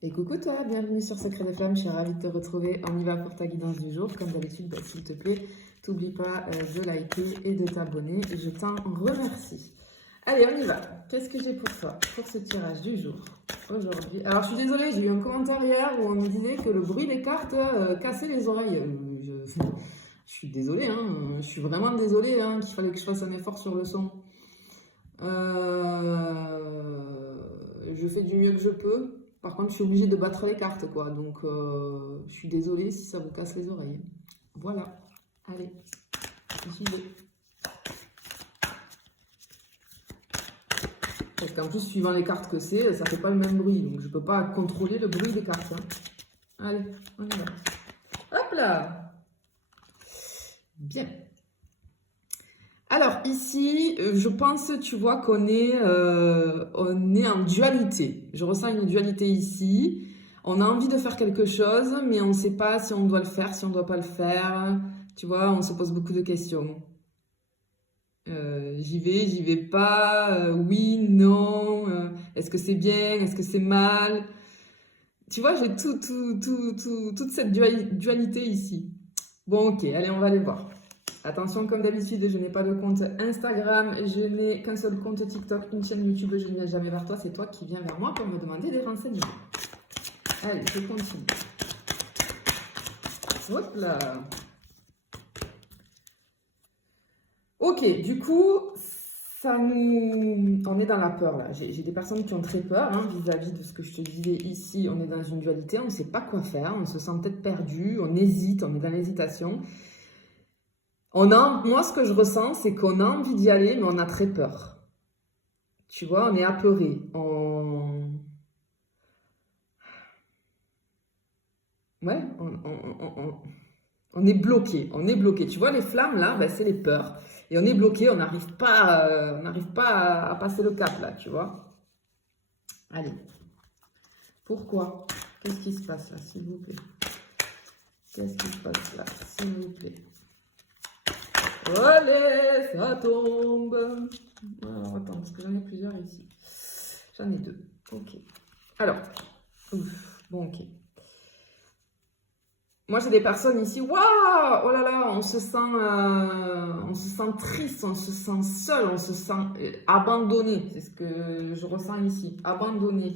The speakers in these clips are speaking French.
Et coucou toi, bienvenue sur Secret des Flammes, je suis ravie de te retrouver. On y va pour ta guidance du jour. Comme d'habitude, s'il te plaît, t'oublie pas de liker et de t'abonner. Je t'en remercie. Allez, on y va. Qu'est-ce que j'ai pour toi, pour ce tirage du jour aujourd'hui? Alors, je suis désolée, j'ai eu un commentaire hier où on me disait que le bruit des cartes cassait les oreilles. Je suis désolée, je suis vraiment désolée qu'il fallait que je fasse un effort sur le son. Je fais du mieux que je peux. Par contre, je suis obligée de battre les cartes, quoi. Donc, je suis désolée si ça vous casse les oreilles. Voilà. Allez, j'y vais. Parce qu'en plus, suivant les cartes que c'est, ça fait pas le même bruit. Donc, je peux pas contrôler le bruit des cartes. Allez, on y va. Hop là! Bien. Alors ici, je pense, tu vois, qu'on est en dualité. Je ressens une dualité ici. On a envie de faire quelque chose, mais on ne sait pas si on doit le faire, si on ne doit pas le faire. Tu vois, on se pose beaucoup de questions. J'y vais pas, oui, non, est-ce que c'est bien, est-ce que c'est mal? Tu vois, j'ai toute cette dualité ici. Bon, ok, allez, on va aller voir. Attention, comme d'habitude, je n'ai pas de compte Instagram, je n'ai qu'un seul compte TikTok, une chaîne YouTube, je ne viens jamais vers toi, c'est toi qui viens vers moi pour me demander des renseignements. Allez, je continue. Hop là. Ok, du coup, on est dans la peur là. J'ai des personnes qui ont très peur vis-à-vis de ce que je te disais ici. On est dans une dualité, on ne sait pas quoi faire, on se sent peut-être perdu, on hésite, on est dans l'hésitation. Moi, ce que je ressens, c'est qu'on a envie d'y aller, mais on a très peur. Tu vois, on est apeuré. Ouais, on est bloqué. On est bloqué. Tu vois, les flammes, là, ben, c'est les peurs. Et on est bloqué, on n'arrive pas, à passer le cap, là, tu vois. Allez. Pourquoi? Qu'est-ce qui se passe, là, s'il vous plaît? Qu'est-ce qui se passe, là, s'il vous plaît? Allez, ça tombe. Alors, attends, parce que j'en ai plusieurs ici. J'en ai deux. Ok. Alors, bon, ok. Moi, j'ai des personnes ici, waouh, oh là là, on se sent triste, on se sent seul, on se sent abandonné. C'est ce que je ressens ici. Abandonné,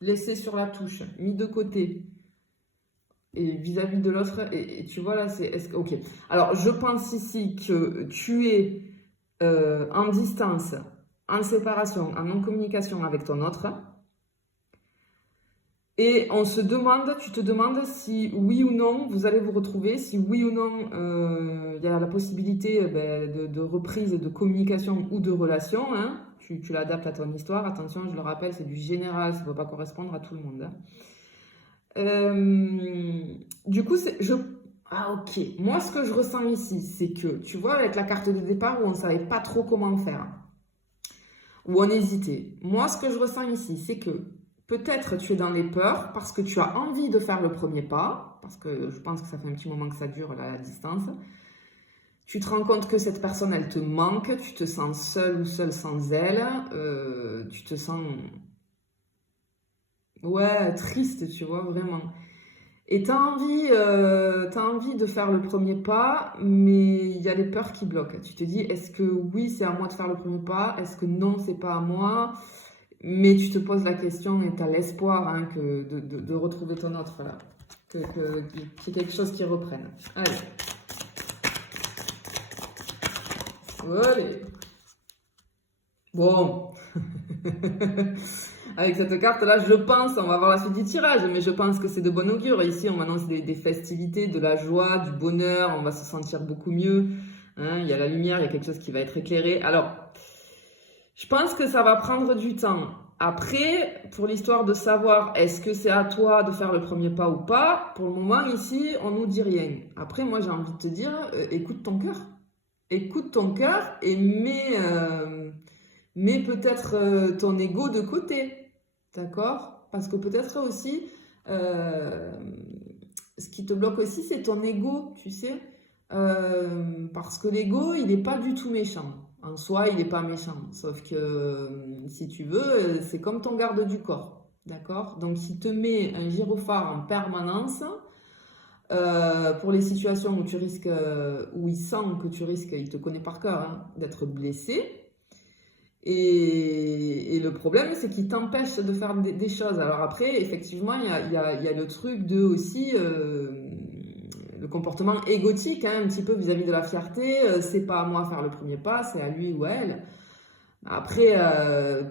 laissé sur la touche, mis de côté. Et vis-à-vis de l'autre, et tu vois là, ok. Alors, je pense ici que tu es en distance, en séparation, en non-communication avec ton autre. Et tu te demandes si oui ou non vous allez vous retrouver, si oui ou non il y a la possibilité de reprise de communication ou de relation. Tu l'adaptes à ton histoire. Attention, je le rappelle, c'est du général, ça ne va pas correspondre à tout le monde. Du coup, ah ok, moi ce que je ressens ici, c'est que, tu vois, avec la carte de départ où on ne savait pas trop comment faire, où on hésitait, moi ce que je ressens ici, c'est que peut-être tu es dans les peurs parce que tu as envie de faire le premier pas, parce que je pense que ça fait un petit moment que ça dure là, la distance. Tu te rends compte que cette personne, elle te manque, tu te sens seul ou seule sans elle, tu te sens, ouais, triste, tu vois, vraiment. Et tu as envie de faire le premier pas, mais il y a des peurs qui bloquent. Tu te dis, est-ce que oui, c'est à moi de faire le premier pas? Est-ce que non, c'est pas à moi? Mais tu te poses la question et tu as l'espoir de retrouver ton autre là. Qu'il y ait quelque chose qui reprenne. Allez. Allez. Bon. Avec cette carte-là, je pense, on va voir la suite du tirage, mais je pense que c'est de bon augure. Ici, on m'annonce des festivités, de la joie, du bonheur, on va se sentir beaucoup mieux. Il y a la lumière, il y a quelque chose qui va être éclairé. Alors, je pense que ça va prendre du temps. Après, pour l'histoire de savoir est-ce que c'est à toi de faire le premier pas ou pas, pour le moment ici, on nous dit rien. Après, moi j'ai envie de te dire, écoute ton cœur. Écoute ton cœur et mets peut-être ton ego de côté. D'accord? Parce que peut-être aussi, ce qui te bloque aussi, c'est ton ego, tu sais. Parce que l'ego, il n'est pas du tout méchant. En soi, il n'est pas méchant. Sauf que, si tu veux, c'est comme ton garde du corps. d'accord? Donc, il te met un gyrophare en permanence pour les situations où tu risques, où il sent que tu risques, il te connaît par cœur, hein, d'être blessé. Et le problème, c'est qu'il t'empêche de faire des choses. Alors après, effectivement, il y a le truc de aussi le comportement égotique, hein, un petit peu vis-à-vis de la fierté. C'est pas à moi à faire le premier pas, c'est à lui ou à elle. Après,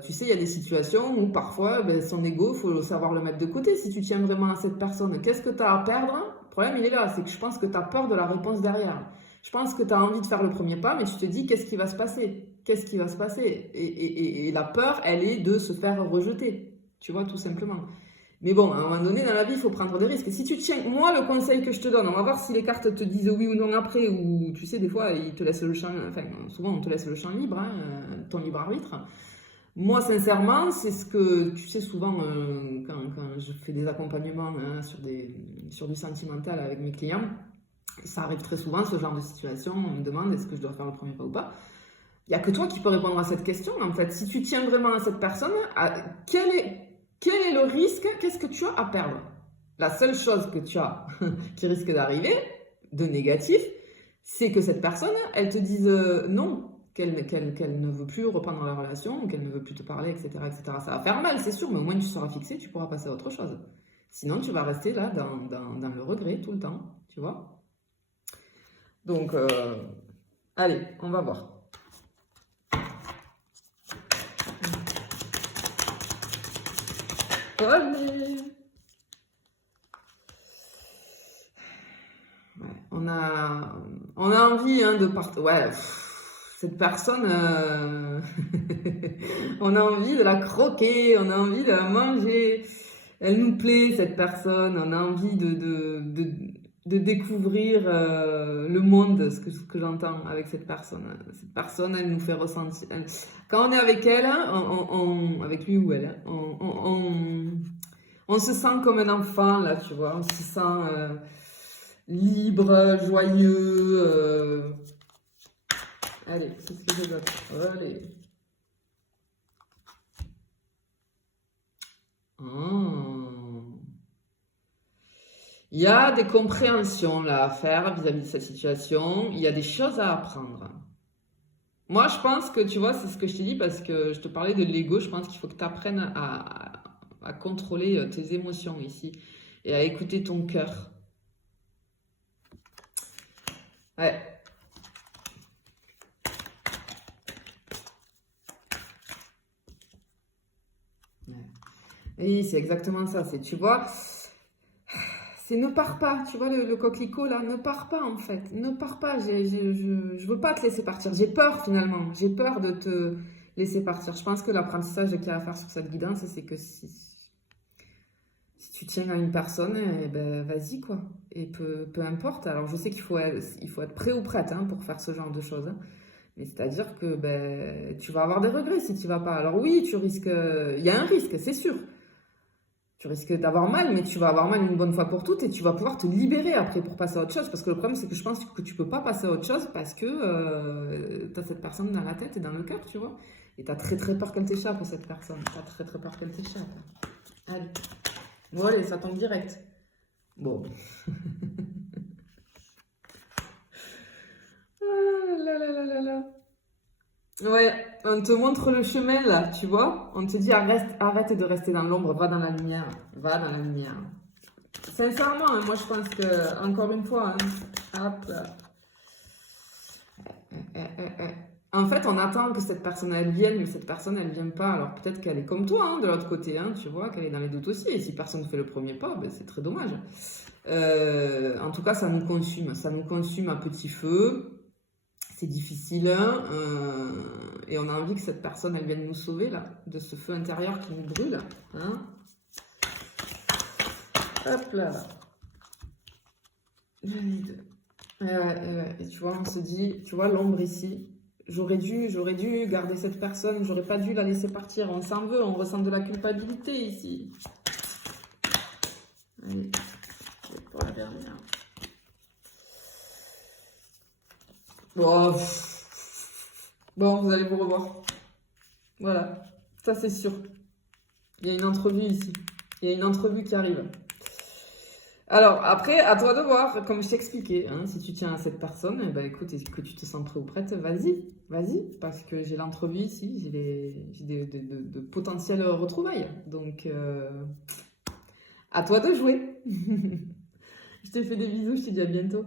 tu sais, il y a des situations où parfois, ben, son ego, il faut savoir le mettre de côté. Si tu tiens vraiment à cette personne, qu'est-ce que tu as à perdre? Le problème, il est là, c'est que je pense que tu as peur de la réponse derrière. Je pense que tu as envie de faire le premier pas, mais tu te dis, qu'est-ce qui va se passer? Qu'est-ce qui va se passer? Et la peur, elle est de se faire rejeter, tu vois, tout simplement. Mais bon, à un moment donné, dans la vie, il faut prendre des risques. Si tu tiens, moi, le conseil que je te donne, on va voir si les cartes te disent oui ou non après, ou tu sais, des fois, ils te laissent le champ, enfin, souvent, on te laisse le champ libre, hein, ton libre arbitre. Moi, sincèrement, c'est ce que, tu sais, souvent, quand je fais des accompagnements hein, sur du sentimental avec mes clients, ça arrive très souvent, ce genre de situation, on me demande est-ce que je dois faire le premier pas ou pas. Il n'y a que toi qui peux répondre à cette question, en fait. Si tu tiens vraiment à cette personne, quel est le risque? Qu'est-ce que tu as à perdre? La seule chose que tu as qui risque d'arriver, de négatif, c'est que cette personne, elle te dise non, qu'elle ne veut plus reprendre la relation, qu'elle ne veut plus te parler, etc., etc. Ça va faire mal, c'est sûr, mais au moins tu seras fixé, tu pourras passer à autre chose. Sinon, tu vas rester là dans le regret tout le temps, tu vois. Donc, allez, on va voir. Allez. Ouais, on a envie hein, de partir. Ouais, cette personne, on a envie de la croquer, on a envie de la manger. Elle nous plaît, cette personne. On a envie de découvrir le monde, ce que j'entends avec cette personne. Cette personne, elle nous fait ressentir. Quand on est avec elle, avec lui ou elle, on se sent comme un enfant, là, tu vois. On se sent libre, joyeux. Allez, qu'est-ce que j'ai d'autre? Allez. Il y a des compréhensions là à faire vis-à-vis de cette situation. Il y a des choses à apprendre. Moi, je pense que, tu vois, c'est ce que je t'ai dit parce que je te parlais de l'ego. Je pense qu'il faut que tu apprennes à contrôler tes émotions ici et à écouter ton cœur. Ouais. Oui, c'est exactement ça. C'est, tu vois, c'est ne pars pas. Tu vois, le coquelicot là, ne pars pas en fait. Ne pars pas. Je veux pas te laisser partir. J'ai peur finalement. J'ai peur de te laisser partir. Je pense que l'apprentissage qu'il y a à faire sur cette guidance, c'est que si tu tiens à une personne, eh ben, vas-y quoi. Et peu importe. Alors je sais qu'il faut être prêt ou prête hein, pour faire ce genre de choses. Hein. Mais c'est-à-dire que ben, tu vas avoir des regrets si tu vas pas. Alors oui, tu risques. Il y a un risque, c'est sûr. Tu risques d'avoir mal, mais tu vas avoir mal une bonne fois pour toutes et tu vas pouvoir te libérer après pour passer à autre chose. Parce que le problème, c'est que je pense que tu peux pas passer à autre chose parce que tu as cette personne dans la tête et dans le cœur, tu vois. Et tu as très très peur qu'elle t'échappe, cette personne. Tu as très très peur qu'elle t'échappe. Allez. Bon, allez, ça tombe direct. Bon. Ah là là là là là. Ouais, on te montre le chemin là, tu vois. On te dit arrête de rester dans l'ombre, va dans la lumière. Va dans la lumière. Sincèrement, hein, moi je pense que, encore une fois, hein, hop là. En fait, on attend que cette personne elle vienne, mais cette personne elle vient pas. Alors peut-être qu'elle est comme toi, hein, de l'autre côté, hein, tu vois, qu'elle est dans les doutes aussi. Et si personne ne fait le premier pas, ben, c'est très dommage. En tout cas, ça nous consume à petit feu. C'est difficile hein, et on a envie que cette personne elle vienne nous sauver là de ce feu intérieur qui nous brûle hein. Hop là, valide. Et tu vois on se dit tu vois l'ombre ici j'aurais dû garder cette personne, j'aurais pas dû la laisser partir, on s'en veut, on ressent de la culpabilité ici. Allez, pour la dernière. Bon, vous allez vous revoir. Voilà, ça c'est sûr. Il y a une entrevue ici. Il y a une entrevue qui arrive. Alors, après, à toi de voir, comme je t'expliquais, hein, si tu tiens à cette personne, eh ben, écoute, est-ce que tu te sens prêt ou prête, vas-y, parce que j'ai l'entrevue ici, j'ai de potentielles retrouvailles. Donc, à toi de jouer. Je te fais des bisous, je te dis à bientôt.